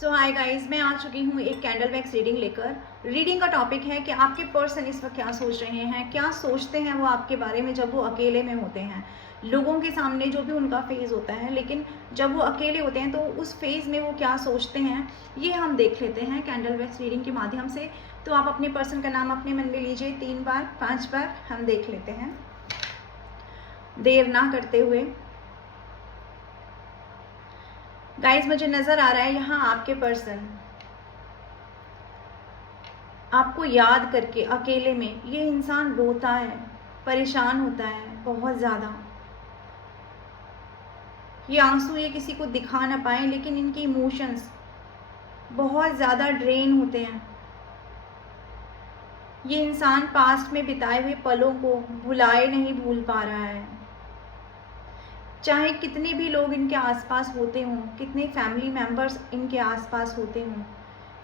सो hi guys, मैं आ चुकी हूँ एक कैंडल वैक्स रीडिंग लेकर। रीडिंग का टॉपिक है कि आपके पर्सन इस वक्त क्या सोच रहे हैं, क्या सोचते हैं वो आपके बारे में जब वो अकेले में होते हैं। लोगों के सामने जो भी उनका फेज़ होता है, लेकिन जब वो अकेले होते हैं तो उस फेज़ में वो क्या सोचते हैं, ये हम देख लेते हैं कैंडल वैक्स रीडिंग के माध्यम से। तो आप अपने पर्सन का नाम अपने मन में लीजिए, 3 बार 5 बार हम देख लेते हैं देर ना करते हुए। गाइस, मुझे नज़र आ रहा है यहाँ आपके पर्सन आपको याद करके अकेले में ये इंसान रोता है, परेशान होता है बहुत ज़्यादा। ये आंसू ये किसी को दिखा ना पाए, लेकिन इनके इमोशंस बहुत ज़्यादा ड्रेन होते हैं। ये इंसान पास्ट में बिताए हुए पलों को भुलाए नहीं भूल पा रहा है। चाहे कितने भी लोग इनके आसपास होते हों, कितने फैमिली मेम्बर्स इनके आसपास होते हों,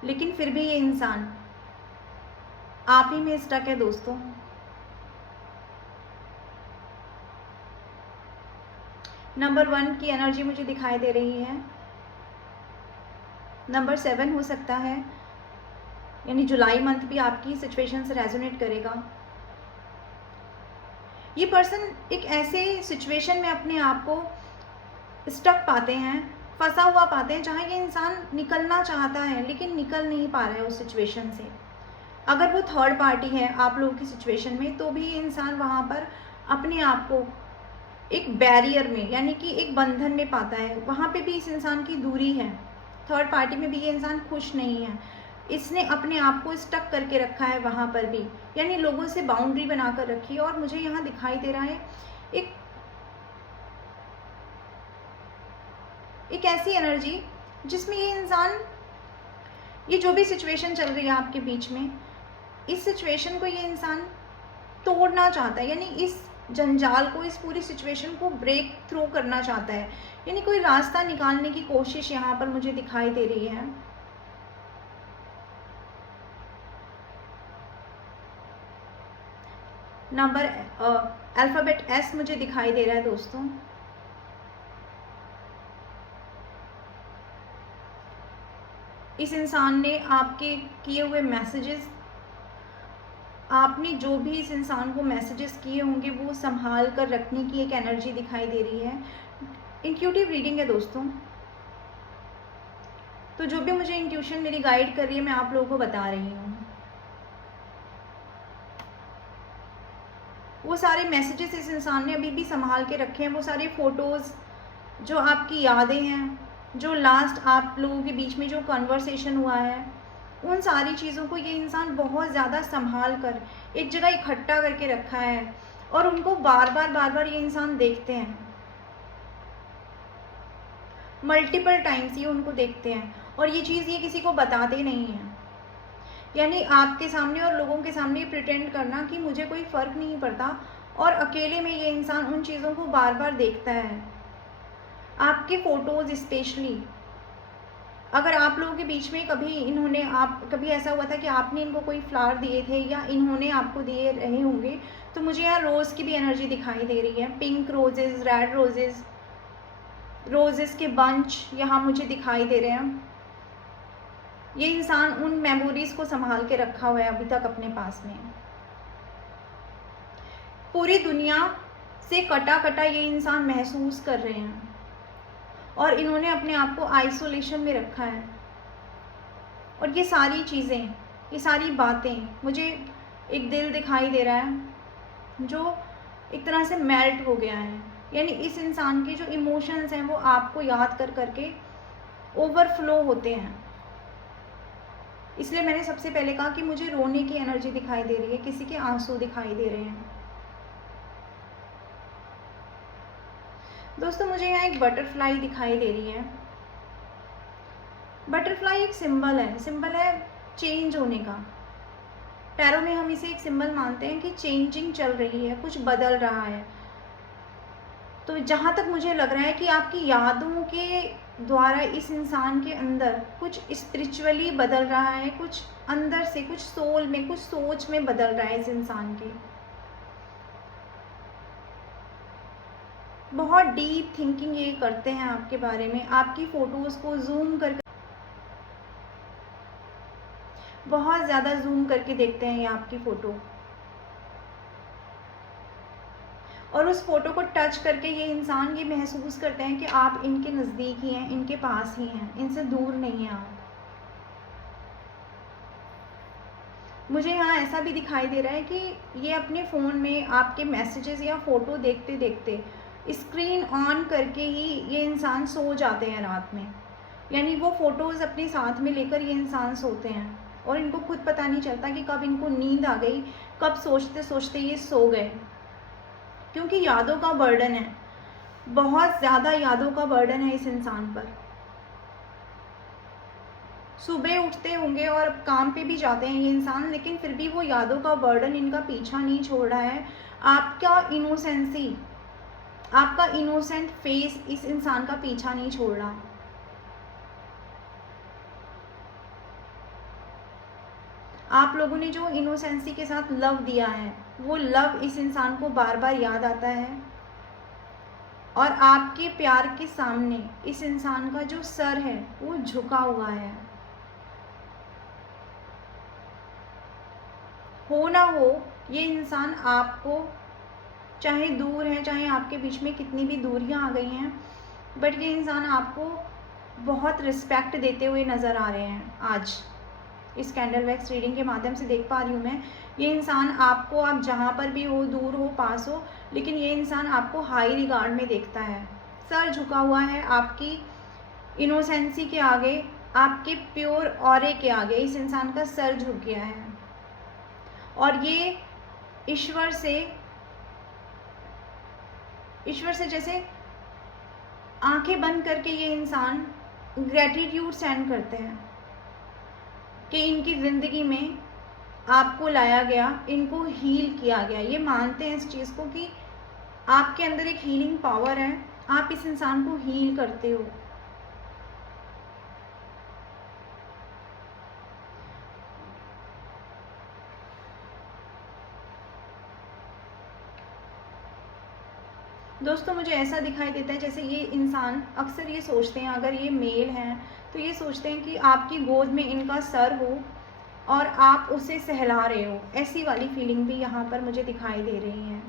लेकिन फिर भी ये इंसान आप ही में स्टक है दोस्तों। नंबर 1 की एनर्जी मुझे दिखाई दे रही है। नंबर 7 हो सकता है, यानी जुलाई मंथ भी आपकी सिचुएशन से रेजोनेट करेगा। ये पर्सन एक ऐसे सिचुएशन में अपने आप को स्टक पाते हैं, फंसा हुआ पाते हैं, जहाँ ये इंसान निकलना चाहता है लेकिन निकल नहीं पा रहा है उस सिचुएशन से। अगर वो थर्ड पार्टी है आप लोगों की सिचुएशन में, तो भी ये इंसान वहाँ पर अपने आप को एक बैरियर में, यानी कि एक बंधन में पाता है। वहाँ पे भी इस इंसान की दूरी है। थर्ड पार्टी में भी ये इंसान खुश नहीं है। इसने अपने आप को स्टक करके रखा है वहाँ पर भी, यानी लोगों से बाउंड्री बना कर रखी है। और मुझे यहाँ दिखाई दे रहा है एक ऐसी एनर्जी जिसमें ये इंसान, ये जो भी सिचुएशन चल रही है आपके बीच में, इस सिचुएशन को ये इंसान तोड़ना चाहता है, यानी इस जंजाल को, इस पूरी सिचुएशन को ब्रेक थ्रू करना चाहता है, यानी कोई रास्ता निकालने की कोशिश यहाँ पर मुझे दिखाई दे रही है। नंबर अल्फ़ाबेट एस मुझे दिखाई दे रहा है दोस्तों। इस इंसान ने आपके किए हुए मैसेजेस, आपने जो भी इस इंसान को मैसेजेस किए होंगे वो संभाल कर रखने की एक एनर्जी दिखाई दे रही है। इंट्यूटिव रीडिंग है दोस्तों, तो जो भी मुझे इंट्यूशन मेरी गाइड कर रही है मैं आप लोगों को बता रही हूँ। वो सारे मैसेजेस इस इंसान ने अभी भी संभाल के रखे हैं, वो सारे फ़ोटोज़, जो आपकी यादें हैं, जो लास्ट आप लोगों के बीच में जो कन्वर्सेशन हुआ है, उन सारी चीज़ों को ये इंसान बहुत ज़्यादा संभाल कर एक जगह इकट्ठा करके रखा है। और उनको बार बार ये इंसान देखते हैं, मल्टीपल टाइम्स ये उनको देखते हैं। और ये चीज़ ये किसी को बताते नहीं हैं, यानी आपके सामने और लोगों के सामने प्रिटेंड करना कि मुझे कोई फ़र्क नहीं पड़ता, और अकेले में ये इंसान उन चीज़ों को बार बार देखता है। आपके फ़ोटोज़ स्पेशली, अगर आप लोगों के बीच में कभी ऐसा हुआ था कि आपने इनको कोई फ्लावर दिए थे या इन्होंने आपको दिए रहे होंगे, तो मुझे यहाँ रोज़ की भी एनर्जी दिखाई दे रही है। Pink roses, red roses, roses के बंच यहाँ मुझे दिखाई दे रहे हैं। ये इंसान उन मेमोरीज़ को संभाल के रखा हुआ है अभी तक अपने पास में। पूरी दुनिया से कटा कटा ये इंसान महसूस कर रहे हैं, और इन्होंने अपने आप को आइसोलेशन में रखा है। और ये सारी चीज़ें, ये सारी बातें, मुझे एक दिल दिखाई दे रहा है जो एक तरह से मेल्ट हो गया है, यानी इस इंसान के जो इमोशंस हैं वो आपको याद कर करके ओवरफ्लो होते हैं। इसलिए मैंने सबसे पहले कहा कि मुझे रोने की एनर्जी दिखाई दे रही है, किसी के आंसू दिखाई दे रहे हैं। दोस्तों, मुझे यहाँ एक बटरफ्लाई दिखाई दे रही है। बटरफ्लाई एक सिंबल है चेंज होने का। टैरो में हम इसे एक सिंबल मानते हैं कि चेंजिंग चल रही है, कुछ बदल रहा है। तो जहाँ तक मुझे लग रहा है कि आपकी यादों के द्वारा इस इंसान के अंदर कुछ स्पिरिचुअली बदल रहा है, कुछ अंदर से, कुछ सोल में, कुछ सोच में बदल रहा है इस इंसान के। बहुत डीप थिंकिंग ये करते हैं आपके बारे में, आपकी फ़ोटोज़ को जूम कर बहुत ज़्यादा जूम करके देखते हैं ये आपकी फ़ोटो, और उस फ़ोटो को टच करके ये इंसान ये महसूस करते हैं कि आप इनके नज़दीक ही हैं, इनके पास ही हैं, इनसे दूर नहीं हैं आप। मुझे यहाँ ऐसा भी दिखाई दे रहा है कि ये अपने फ़ोन में आपके मैसेजेस या फ़ोटो देखते देखते स्क्रीन ऑन करके ही ये इंसान सो जाते हैं रात में। यानी वो फ़ोटोज़ अपने साथ में लेकर ये इंसान सोते हैं और इनको खुद पता नहीं चलता कि कब इनको नींद आ गई, कब सोचते सोचते ये सो गए। क्योंकि यादों का बर्डन है, बहुत ज़्यादा यादों का बर्डन है इस इंसान पर। सुबह उठते होंगे और काम पे भी जाते हैं ये इंसान, लेकिन फिर भी वो यादों का बर्डन इनका पीछा नहीं छोड़ रहा है। आपका इनोसेंसी, आपका इनोसेंट फेस इस इंसान का पीछा नहीं छोड़ रहा। आप लोगों ने जो इनोसेंसी के साथ लव दिया है, वो लव इस इंसान को बार बार याद आता है, और आपके प्यार के सामने इस इंसान का जो सर है वो झुका हुआ है। हो ना हो, ये इंसान आपको, चाहे दूर है, चाहे आपके बीच में कितनी भी दूरियां आ गई हैं, बट ये इंसान आपको बहुत रिस्पेक्ट देते हुए नज़र आ रहे हैं। आज इस कैंडल वैक्स रीडिंग के माध्यम से देख पा रही हूँ मैं, ये इंसान आपको, आप जहाँ पर भी हो, दूर हो, पास हो, लेकिन ये इंसान आपको हाई रिगार्ड में देखता है। सर झुका हुआ है आपकी इनोसेंसी के आगे, आपके प्योर ऑरे के आगे इस इंसान का सर झुक गया है। और ये ईश्वर से जैसे आंखें बंद करके ये इंसान ग्रेटिट्यूड सेंड करते हैं कि इनकी ज़िंदगी में आपको लाया गया, इनको हील किया गया। ये मानते हैं इस चीज़ को कि आपके अंदर एक हीलिंग पावर है, आप इस इंसान को हील करते हो। दोस्तों, मुझे ऐसा दिखाई देता है जैसे ये इंसान अक्सर ये सोचते हैं, अगर ये मेल हैं तो ये सोचते हैं कि आपकी गोद में इनका सर हो और आप उसे सहला रहे हो। ऐसी वाली फीलिंग भी यहाँ पर मुझे दिखाई दे रही है।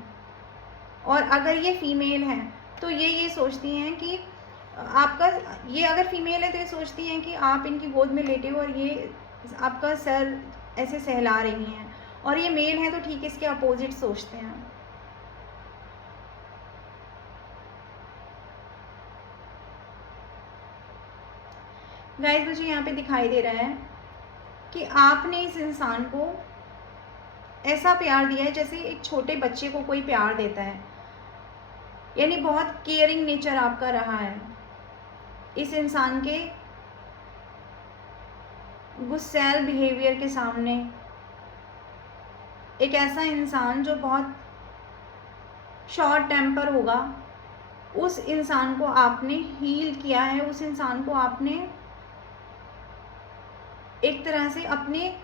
और अगर ये फीमेल हैं तो ये सोचती हैं कि आपका, ये अगर फीमेल है तो ये सोचती हैं कि आप इनकी गोद में लेटे हो और ये आपका सर ऐसे सहला रही हैं, और ये मेल हैं तो ठीक इसके अपोजिट सोचते हैं। गाइस, मुझे यहाँ पे दिखाई दे रहा है कि आपने इस इंसान को ऐसा प्यार दिया है जैसे एक छोटे बच्चे को कोई प्यार देता है। यानी बहुत केयरिंग नेचर आपका रहा है। इस इंसान के गुस्सैल बिहेवियर के सामने एक ऐसा इंसान जो बहुत शॉर्ट टेम्पर होगा, उस इंसान को आपने हील किया है। उस इंसान को आपने एक तरह से अपने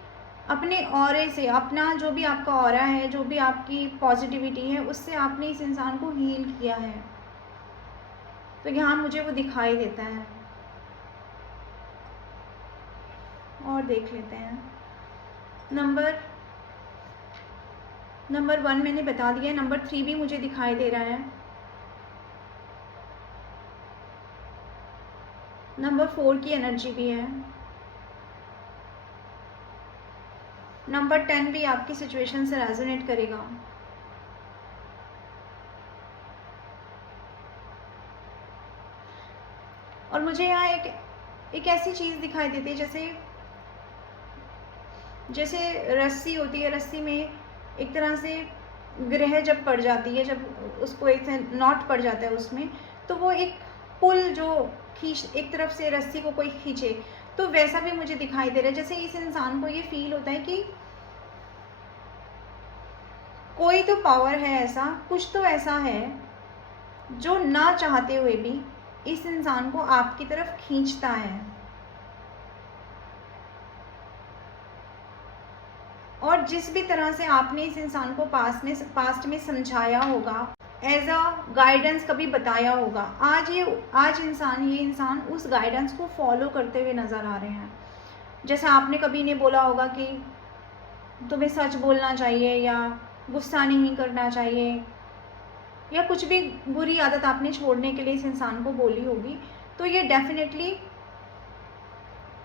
ऑरे से, अपना जो भी आपका ऑरा है, जो भी आपकी पॉजिटिविटी है, उससे आपने इस इंसान को हील किया है। तो यहाँ मुझे वो दिखाई देता है। और देख लेते हैं। नंबर 1 मैंने बता दिया, नंबर 3 भी मुझे दिखाई दे रहा है, नंबर 4 की एनर्जी भी है, नंबर 10 भी आपकी सिचुएशन से रेजोनेट करेगा। और मुझे यहाँ एक ऐसी चीज़ दिखाई देती है जैसे रस्सी होती है, रस्सी में एक तरह से ग्रह जब पड़ जाती है, जब उसको एक नॉट पड़ जाता है उसमें, तो वो एक पुल जो खींच, एक तरफ से रस्सी को कोई खींचे, तो वैसा भी मुझे दिखाई दे रहा है। जैसे इस इंसान को ये फील होता है कि कोई तो पावर है, ऐसा कुछ तो ऐसा है जो ना चाहते हुए भी इस इंसान को आपकी तरफ खींचता है। और जिस भी तरह से आपने इस इंसान को पास्ट में समझाया होगा, एज अ गाइडेंस कभी बताया होगा, आज ये इंसान उस गाइडेंस को फॉलो करते हुए नज़र आ रहे हैं। जैसे आपने कभी नहीं बोला होगा कि तुम्हें सच बोलना चाहिए या गुस्सा नहीं करना चाहिए, या कुछ भी बुरी आदत आपने छोड़ने के लिए इस इंसान को बोली होगी, तो ये डेफिनेटली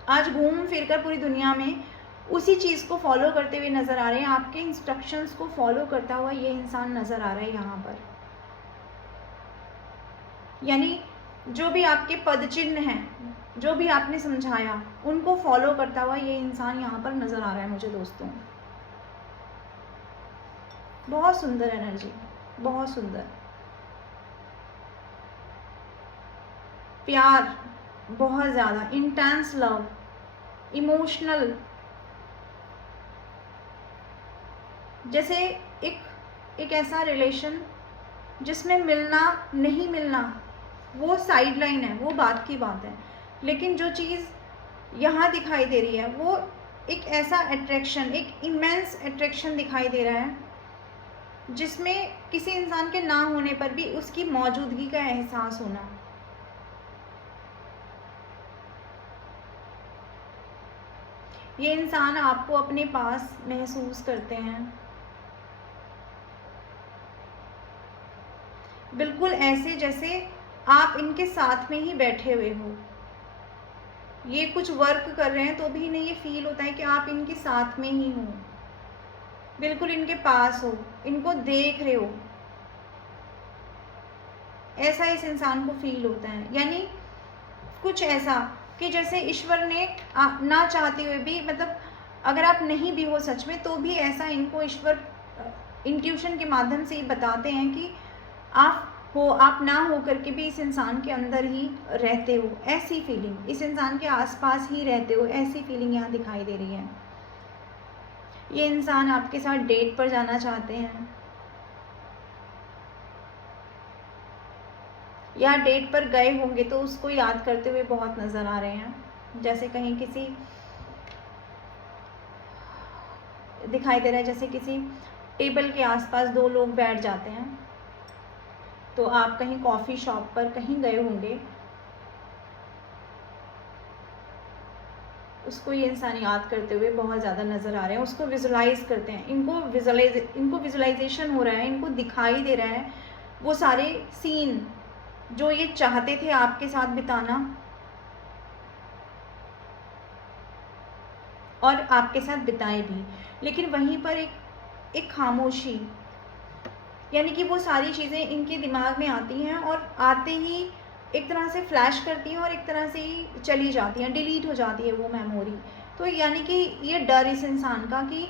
आज घूम फिर कर पूरी दुनिया में उसी चीज़ को फॉलो करते हुए नज़र आ रहे हैं। आपके इंस्ट्रक्शंस को फॉलो करता हुआ ये इंसान नज़र आ रहा है यहाँ पर। यानी जो भी आपके पद चिन्ह हैं, जो भी आपने समझाया, उनको फॉलो करता हुआ ये इंसान यहाँ पर नज़र आ रहा है मुझे दोस्तों। बहुत सुंदर एनर्जी, बहुत सुंदर। प्यार, बहुत ज़्यादा इंटेंस लव, इमोशनल, जैसे एक ऐसा रिलेशन जिसमें मिलना नहीं मिलना वो साइड लाइन है, वो बात की बात है, लेकिन जो चीज़ यहाँ दिखाई दे रही है वो एक ऐसा अट्रैक्शन, एक इमेंस अट्रैक्शन दिखाई दे रहा है जिसमें किसी इंसान के ना होने पर भी उसकी मौजूदगी का एहसास होना। ये इंसान आपको अपने पास महसूस करते हैं, बिल्कुल ऐसे जैसे आप इनके साथ में ही बैठे हुए हो। ये कुछ वर्क कर रहे हैं तो भी इन्हें ये फील होता है कि आप इनके साथ में ही हो, बिल्कुल इनके पास हो, इनको देख रहे हो, ऐसा इस इंसान को फील होता है। यानी कुछ ऐसा कि जैसे ईश्वर ने ना चाहते हुए भी, मतलब अगर आप नहीं भी हो सच में तो भी ऐसा इनको ईश्वर इंट्यूशन के माध्यम से ही बताते हैं कि आप हो, आप ना हो करके भी इस इंसान के अंदर ही रहते हो, ऐसी फीलिंग, इस इंसान के आसपास ही रहते हो, ऐसी फीलिंग यहाँ दिखाई दे रही है। ये इंसान आपके साथ डेट पर जाना चाहते हैं या डेट पर गए होंगे तो उसको याद करते हुए बहुत नज़र आ रहे हैं। जैसे कहीं किसी दिखाई दे रहा है, जैसे किसी टेबल के आसपास दो लोग बैठ जाते हैं तो आप कहीं कॉफ़ी शॉप पर कहीं गए होंगे, उसको ये इंसान याद करते हुए बहुत ज़्यादा नज़र आ रहे हैं, उसको विजुलाइज करते हैं, इनको विजुलाइजेशन हो रहा है, इनको दिखाई दे रहा है वो सारे सीन जो ये चाहते थे आपके साथ बिताना और आपके साथ बिताए भी, लेकिन वहीं पर एक खामोशी, यानी कि वो सारी चीज़ें इनके दिमाग में आती हैं और आते ही एक तरह से फ्लैश करती हैं और एक तरह से ही चली जाती हैं, डिलीट हो जाती है वो मेमोरी। तो यानी कि ये डर इस इंसान का कि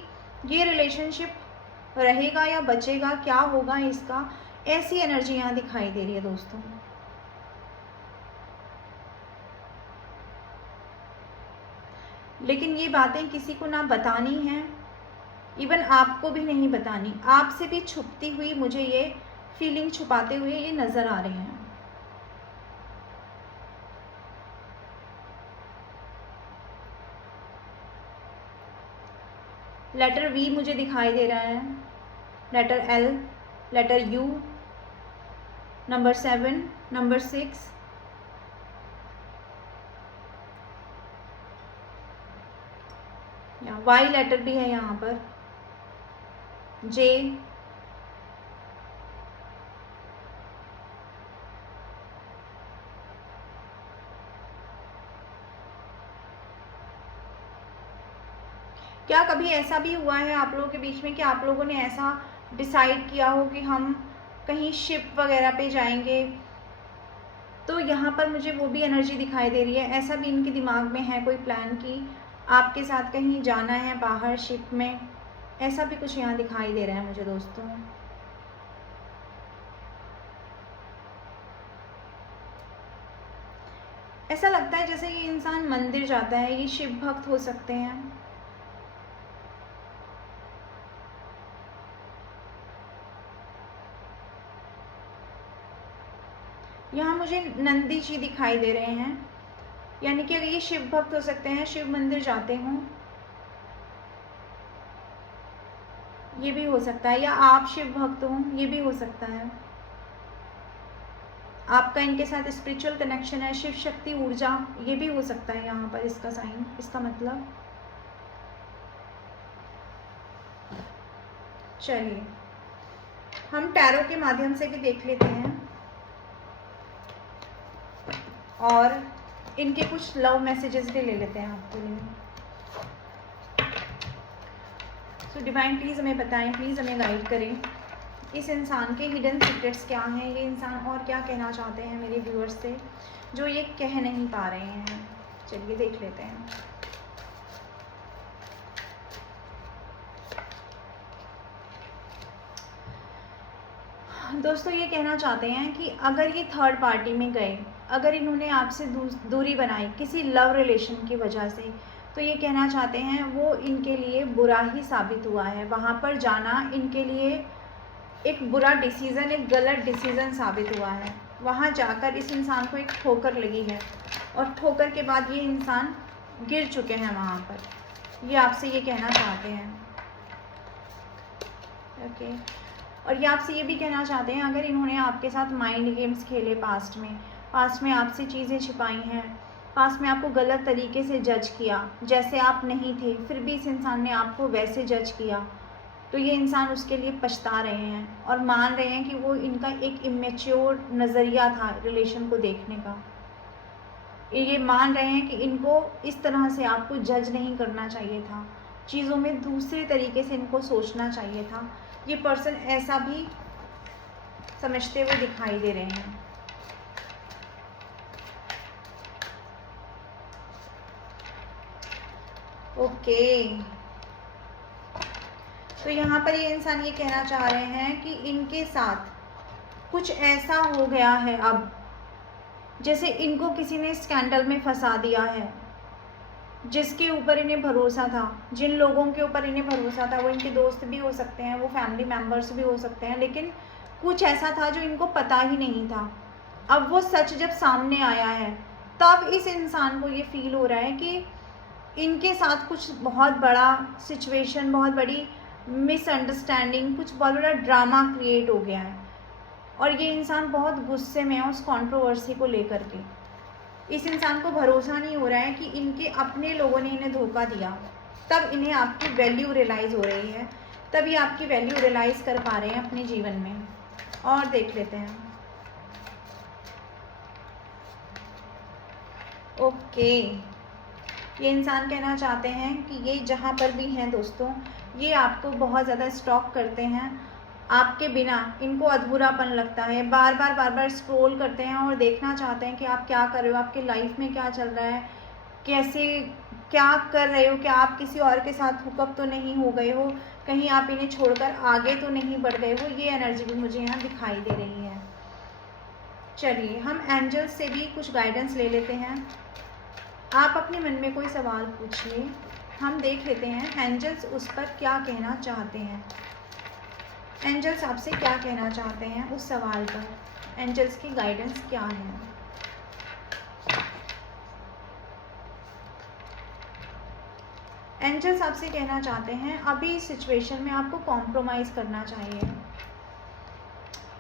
ये रिलेशनशिप रहेगा या बचेगा, क्या होगा इसका, ऐसी एनर्जी यहाँ दिखाई दे रही है दोस्तों। लेकिन ये बातें किसी को ना बतानी हैं, इवन आपको भी नहीं बतानी, आपसे भी छुपती हुई मुझे ये फीलिंग छुपाते हुए ये नज़र आ रहे हैं। लेटर वी मुझे दिखाई दे रहा है, letter L, letter U, number 7, number 6, या वाई लेटर भी है यहाँ पर, जे, क्या कभी ऐसा भी हुआ है आप लोगों के बीच में कि आप लोगों ने ऐसा डिसाइड किया हो कि हम कहीं शिप वगैरह पे जाएंगे, तो यहाँ पर मुझे वो भी एनर्जी दिखाई दे रही है, ऐसा भी इनके दिमाग में है कोई प्लान कि आपके साथ कहीं जाना है बाहर शिप में, ऐसा भी कुछ यहाँ दिखाई दे रहा है मुझे दोस्तों। ऐसा लगता है जैसे ये इंसान मंदिर जाता है, ये शिव भक्त हो सकते हैं। यहाँ मुझे नंदी जी दिखाई दे रहे हैं, यानी कि अगर ये शिव भक्त हो सकते हैं, शिव मंदिर जाते हों, ये भी हो सकता है, या आप शिव भक्त हों, ये भी हो सकता है। आपका इनके साथ स्पिरिचुअल कनेक्शन है, शिव शक्ति ऊर्जा, ये भी हो सकता है यहाँ पर इसका साइन, इसका मतलब। चलिए हम टैरो के माध्यम से भी देख लेते हैं और इनके कुछ लव मैसेजेस भी ले लेते हैं आपके लिए। सो डिवाइन प्लीज़ हमें बताएं, प्लीज़ हमें गाइड करें, इस इंसान के हिडन सीक्रेट्स क्या हैं, ये इंसान और क्या कहना चाहते हैं मेरे व्यूअर्स से जो ये कह नहीं पा रहे हैं। चलिए देख लेते हैं। दोस्तों ये कहना चाहते हैं कि अगर ये थर्ड पार्टी में गए, अगर इन्होंने आपसे दूरी बनाई किसी लव रिलेशन की वजह से, तो ये कहना चाहते हैं वो इनके लिए बुरा ही साबित हुआ है। वहाँ पर जाना इनके लिए एक बुरा डिसीज़न, एक गलत डिसीज़न साबित हुआ है। वहाँ जाकर इस इंसान को एक ठोकर लगी है और ठोकर के बाद ये इंसान गिर चुके हैं वहाँ पर, ये आपसे ये कहना चाहते हैं। ओके और ये आपसे ये भी कहना चाहते हैं अगर इन्होंने आपके साथ माइंड गेम्स खेले पास्ट में आपसे चीज़ें छिपाई हैं, पास्ट में आपको गलत तरीके से जज किया, जैसे आप नहीं थे फिर भी इस इंसान ने आपको वैसे जज किया, तो ये इंसान उसके लिए पछता रहे हैं और मान रहे हैं कि वो इनका एक इमेच्योर नज़रिया था रिलेशन को देखने का। ये मान रहे हैं कि इनको इस तरह से आपको जज नहीं करना चाहिए था, चीज़ों में दूसरे तरीके से इनको सोचना चाहिए था। ये पर्सन ऐसा भी समझते हुए दिखाई दे रहे हैं। ओके तो यहाँ पर ये इंसान ये कहना चाह रहे हैं कि इनके साथ कुछ ऐसा हो गया है अब, जैसे इनको किसी ने स्कैंडल में फंसा दिया है, जिसके ऊपर इन्हें भरोसा था, जिन लोगों के ऊपर इन्हें भरोसा था, वो इनके दोस्त भी हो सकते हैं, वो फैमिली मेम्बर्स भी हो सकते हैं, लेकिन कुछ ऐसा था जो इनको पता ही नहीं था। अब वो सच जब सामने आया है तब इस इंसान को ये फील हो रहा है कि इनके साथ कुछ बहुत बड़ा सिचुएशन, बहुत बड़ी मिसअंडरस्टैंडिंग, कुछ बहुत बड़ा ड्रामा क्रिएट हो गया है और ये इंसान बहुत गुस्से में है उस कंट्रोवर्सी को लेकर के। इस इंसान को भरोसा नहीं हो रहा है कि इनके अपने लोगों ने इन्हें धोखा दिया, तब इन्हें आपकी वैल्यू रियलाइज़ हो रही है, तब ये आपकी वैल्यू रियलाइज़ कर पा रहे हैं अपने जीवन में। और देख लेते हैं। ओके ये इंसान कहना चाहते हैं कि ये जहाँ पर भी हैं दोस्तों, ये आपको बहुत ज़्यादा स्टॉक करते हैं, आपके बिना इनको अधूरापन लगता है, बार बार स्क्रॉल करते हैं और देखना चाहते हैं कि आप क्या कर रहे हो, आपके लाइफ में क्या चल रहा है, कैसे क्या कर रहे हो, क्या आप किसी और के साथ हुकअप तो नहीं हो गए हो, कहीं आप इन्हें छोड़कर आगे तो नहीं बढ़ गए हो। ये एनर्जी भी मुझे यहाँ दिखाई दे रही है। चलिए हम एंजल्स से भी कुछ गाइडेंस ले लेते हैं। आप अपने मन में कोई सवाल पूछिए, हम देख लेते हैं एंजल्स उस पर क्या कहना चाहते हैं। एंजल्स आपसे क्या कहना चाहते हैं उस सवाल पर, एंजल्स की गाइडेंस क्या है। एंजल्स आपसे कहना चाहते हैं अभी इस सिचुएशन में आपको कॉम्प्रोमाइज़ करना चाहिए।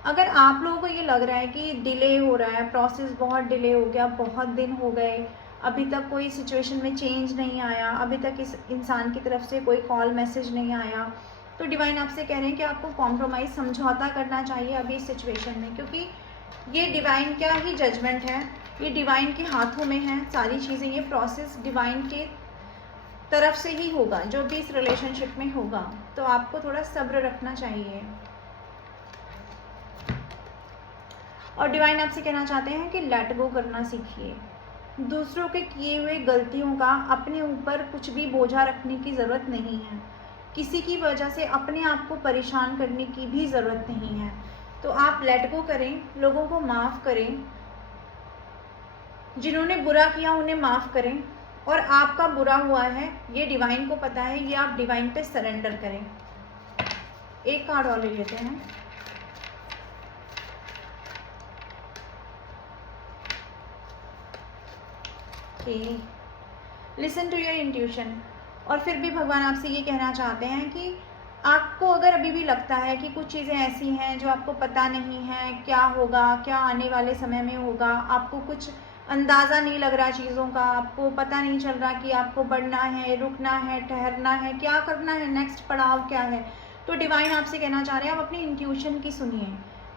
अगर आप लोगों को ये लग रहा है कि डिले हो रहा है, प्रोसेस बहुत डिले हो गया, बहुत दिन हो गए, अभी तक कोई सिचुएशन में चेंज नहीं आया, अभी तक इस इंसान की तरफ से कोई कॉल मैसेज नहीं आया, तो डिवाइन आपसे कह रहे हैं कि आपको कॉम्प्रोमाइज़, समझौता करना चाहिए अभी इस सिचुएशन में, क्योंकि ये डिवाइन क्या ही जजमेंट है, ये डिवाइन के हाथों में है सारी चीज़ें। ये प्रोसेस डिवाइन के तरफ से ही होगा जो भी इस रिलेशनशिप में होगा, तो आपको थोड़ा सब्र रखना चाहिए। और डिवाइन आपसे कहना चाहते हैं कि लेट गो करना सीखिए, दूसरों के किए हुए गलतियों का अपने ऊपर कुछ भी बोझा रखने की ज़रूरत नहीं है, किसी की वजह से अपने आप को परेशान करने की भी ज़रूरत नहीं है। तो आप लेट गो करें, लोगों को माफ़ करें, जिन्होंने बुरा किया उन्हें माफ़ करें, और आपका बुरा हुआ है ये डिवाइन को पता है, ये आप डिवाइन पे सरेंडर करें। एक कार्ड और ले लेते हैं। Listen to your intuition. और फिर भी भगवान आपसे ये कहना चाहते हैं कि आपको अगर अभी भी लगता है कि कुछ चीज़ें ऐसी हैं जो आपको पता नहीं है क्या होगा, क्या आने वाले समय में होगा, आपको कुछ अंदाज़ा नहीं लग रहा चीज़ों का, आपको पता नहीं चल रहा कि आपको बढ़ना है, रुकना है, ठहरना है, क्या करना है, नेक्स्ट पड़ाव क्या है, तो डिवाइन आपसे कहना चाह रहे हैं आप अपनी इंट्यूशन की सुनिए।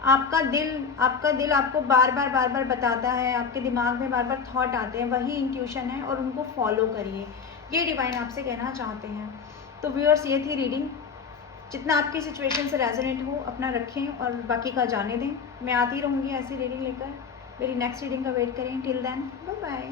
आपका दिल आपको बार बार बताता है, आपके दिमाग में बार बार थॉट आते हैं, वही इंट्यूशन है और उनको फॉलो करिए, ये डिवाइन आपसे कहना चाहते हैं। तो व्यूअर्स, ये थी रीडिंग। जितना आपकी सिचुएशन से रेजोनेट हो अपना रखें और बाकी का जाने दें। मैं आती रहूँगी ऐसी रीडिंग लेकर। मेरी नेक्स्ट रीडिंग का वेट करें। Till then bye bye.